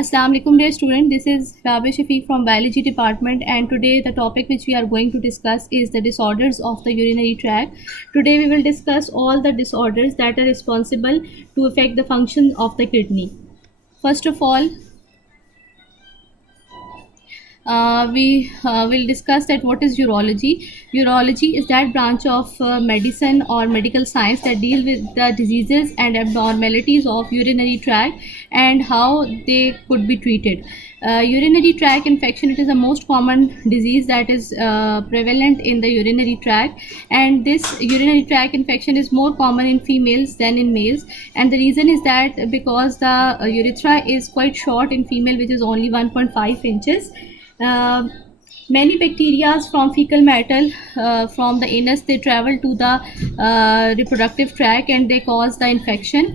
Assalamu alaikum dear student, this is Rabi Shafiq from biology department, and today the topic which we are going to discuss is the disorders of the urinary tract. Today we will discuss all the disorders that are responsible to affect the function of the kidney. First of all, we will discuss that what is urology. Urology is that branch of medicine or medical science that deal with the diseases and abnormalities of urinary tract and how they could be treated. Urinary tract infection, it is the most common disease that is prevalent in the urinary tract, and this urinary tract infection is more common in females than in males, and the reason is that because the urethra is quite short in female, which is only 1.5 inches. uh, Many bacteria from fecal matter from the anus, they travel to the reproductive tract and they cause the infection.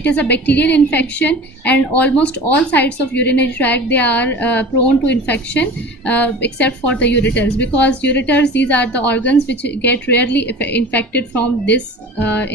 It is a bacterial infection, and almost all sites of urinary tract, they are prone to infection except for the ureters, because ureters, these are the organs which get rarely infected from this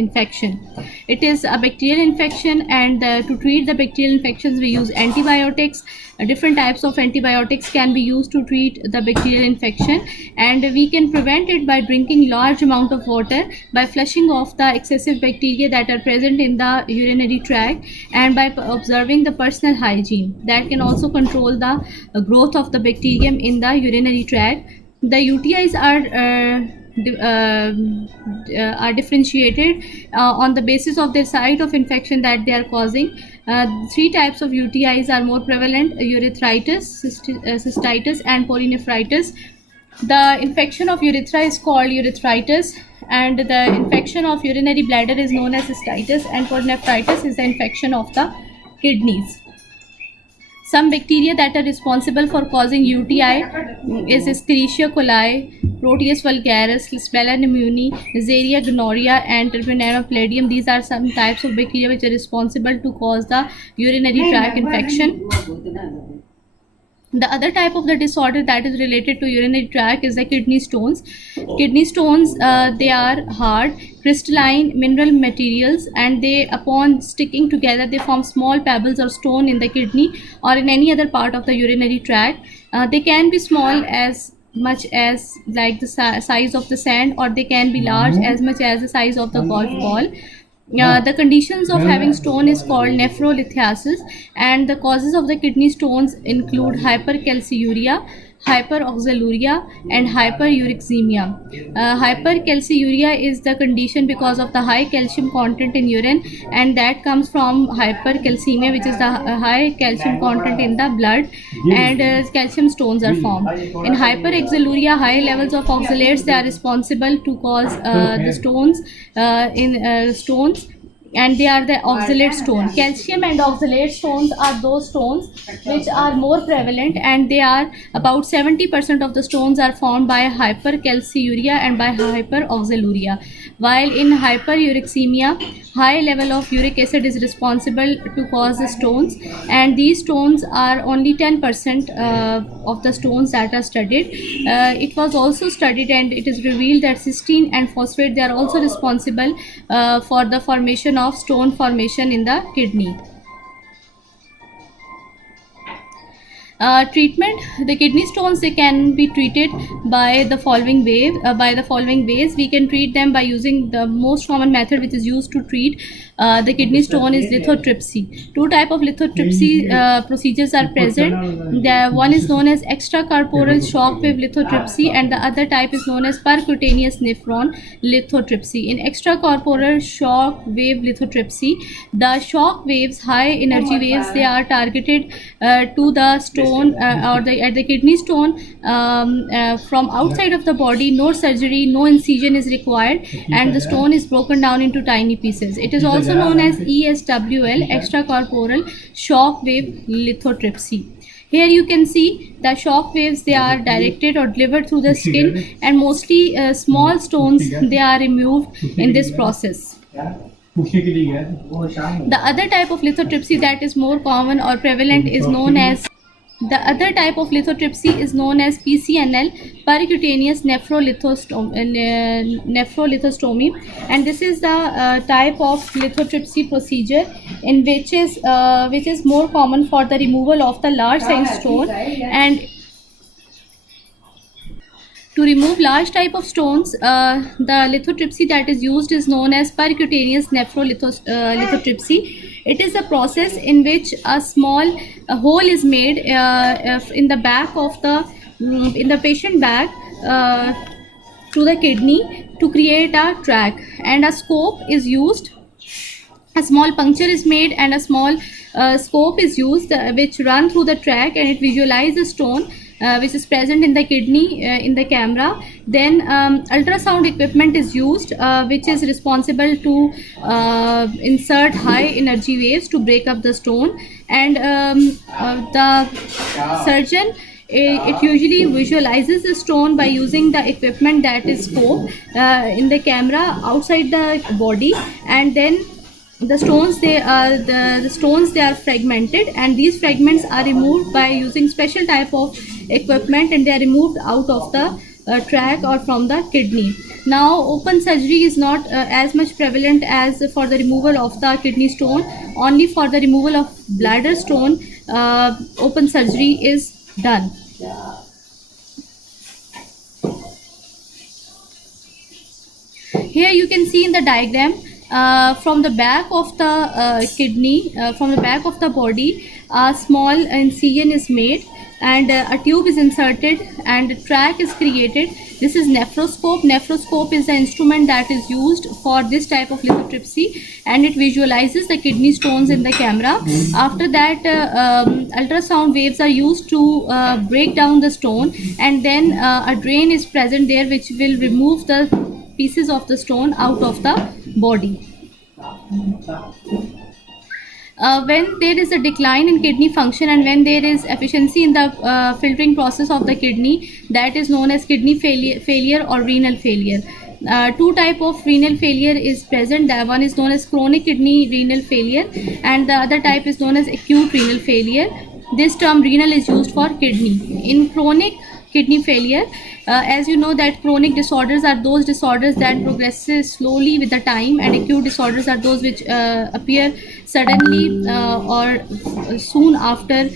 infection. It is a bacterial infection, and to treat the bacterial infections we use antibiotics. Different types of antibiotics can be used to treat the bacterial infection, and we can prevent it by drinking large amount of water, by flushing off the excessive bacteria that are present in the urinary tract, and by observing the personal hygiene. That can also control the growth of the bacterium in the urinary tract. The UTIs are differentiated on the basis of their site of infection that they are causing. Three types of UTIs are more prevalent: urethritis, cystitis, and polynephritis. The infection of urethra is called urethritis, and the infection of urinary bladder is known as cystitis, and polynephritis is the infection of the kidneys. Some bacteria that are responsible for causing UTI is Escherichia coli, Proteus vulgaris, Listeria pneumoniae, Neisseria gonorrhea, and Treponema pallidum. These are some types of bacteria which are responsible to cause the urinary tract infection. The other type of the disorder that is related to urinary tract is the kidney stones. Kidney stones, they are hard, crystalline mineral materials, and they, upon sticking together, they form small pebbles or stone in the kidney or in any other part of the urinary tract. They can be small as much as like the size of the sand, or they can be large as much as the size of the golf ball. The conditions of having stone is called nephrolithiasis, and the causes of the kidney stones include hypercalciuria, hyperoxaluria, and hyperuricemia. Hypercalciuria is the condition because of the high calcium content in urine, and that comes from hypercalcemia, which is the high calcium content in the blood, and calcium stones are formed. In hyperoxaluria, high levels of oxalates, they are responsible to cause the stones stones, and they are the oxalate stone. Calcium and oxalate stones are those stones which are more prevalent, and they are about 70% of the stones are formed by hypercalciuria and by hyperoxaluria, while in hyperuricemia, high level of uric acid is responsible to cause the stones, and these stones are only 10% of the stones that are studied. It was also studied, and it is revealed that cysteine and phosphate, they are also responsible for the formation of stone formation in the kidney. Treatment: the kidney stones, they can be treated by the following ways. We can treat them by using the most common method which is used to treat the kidney stone is lithotripsy. Two type of lithotripsy procedures are present. The one is known as extracorporeal shock wave lithotripsy, and the other type is known as percutaneous nephron lithotripsy. In extracorporeal shock wave lithotripsy, the shock waves, high energy waves, they are targeted to the stone or at the kidney stone from outside of the body. No surgery, no incision is required, and the stone is broken down into tiny pieces. It is also known as ESWL, extracorporeal shock wave lithotripsy. Here you can see the shock waves, they are directed or delivered through the skin, and mostly small stones, they are removed in this process. The other type of lithotripsy that is more common or prevalent is known as The other type of lithotripsy is known as PCNL, percutaneous nephrolithostomy, and this is the type of lithotripsy procedure in which is more common for the removal of the large size stone. And to remove large type of stones, the lithotripsy that is used is known as percutaneous lithotripsy. It is a process in which a small hole is made in the back of the in the patient back to the kidney to create a track, and a scope is used. A small puncture is made and a small scope is used which run through the track, and it visualizes the stone which is present in the kidney in the camera. Then ultrasound equipment is used which is responsible to insert high energy waves to break up the stone, and the surgeon it usually visualizes the stone by using the equipment that is scope in the camera outside the body, and then the stones they are fragmented, and these fragments are removed by using special type of equipment, and they are removed out of the tract or from the kidney. Now open surgery is not as much prevalent as for the removal of the kidney stone. Only for the removal of bladder stone open surgery is done. Here you can see in the diagram from the back of the kidney, from the back of the body, a small incision is made, and a tube is inserted and a track is created. This is nephroscope. Nephroscope is the instrument that is used for this type of lithotripsy, and it visualizes the kidney stones in the camera. After that ultrasound waves are used to break down the stone, and then a drain is present there which will remove the pieces of the stone out of the body. When there is a decline in kidney function and when there is efficiency in the filtering process of the kidney, that is known as kidney failure or renal failure. Two type of renal failure is present. The one is known as chronic kidney renal failure, and the other type is known as acute renal failure. This term renal is used for kidney. In chronic kidney failure, as you know that chronic disorders are those disorders that progresses slowly with the time, and acute disorders are those which appear suddenly or soon after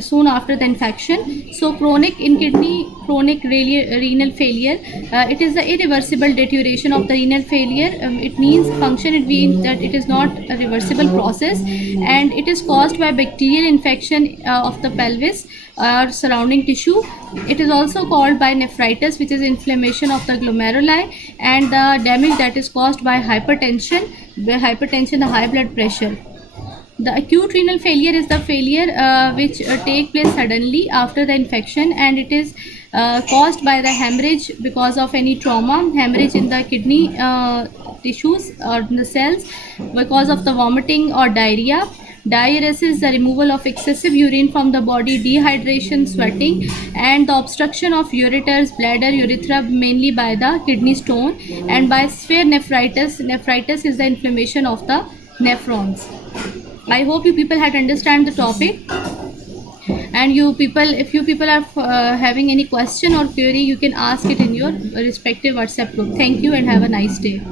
soon after the infection. So chronic in kidney chronic renal failure, it is the irreversible deterioration of the renal failure. It means function, it means that it is not a reversible process, and it is caused by bacterial infection of the pelvis or surrounding tissue. It is also called by nephritis, which is inflammation of the glomeruli, and the damage that is caused by hypertension, the high blood pressure. The acute renal failure is the failure which take place suddenly after the infection, and it is caused by the hemorrhage because of any trauma, hemorrhage in the kidney tissues or the cells, because of the vomiting or diarrhea. Diuresis, the removal of excessive urine from the body, dehydration, sweating, and the obstruction of ureters, bladder, urethra, mainly by the kidney stone, and by severe nephritis. Nephritis is the inflammation of the nephrons. I hope you people had understand the topic, and you people, if you people are having any question or query, you can ask it in your respective WhatsApp group. Thank you and have a nice day.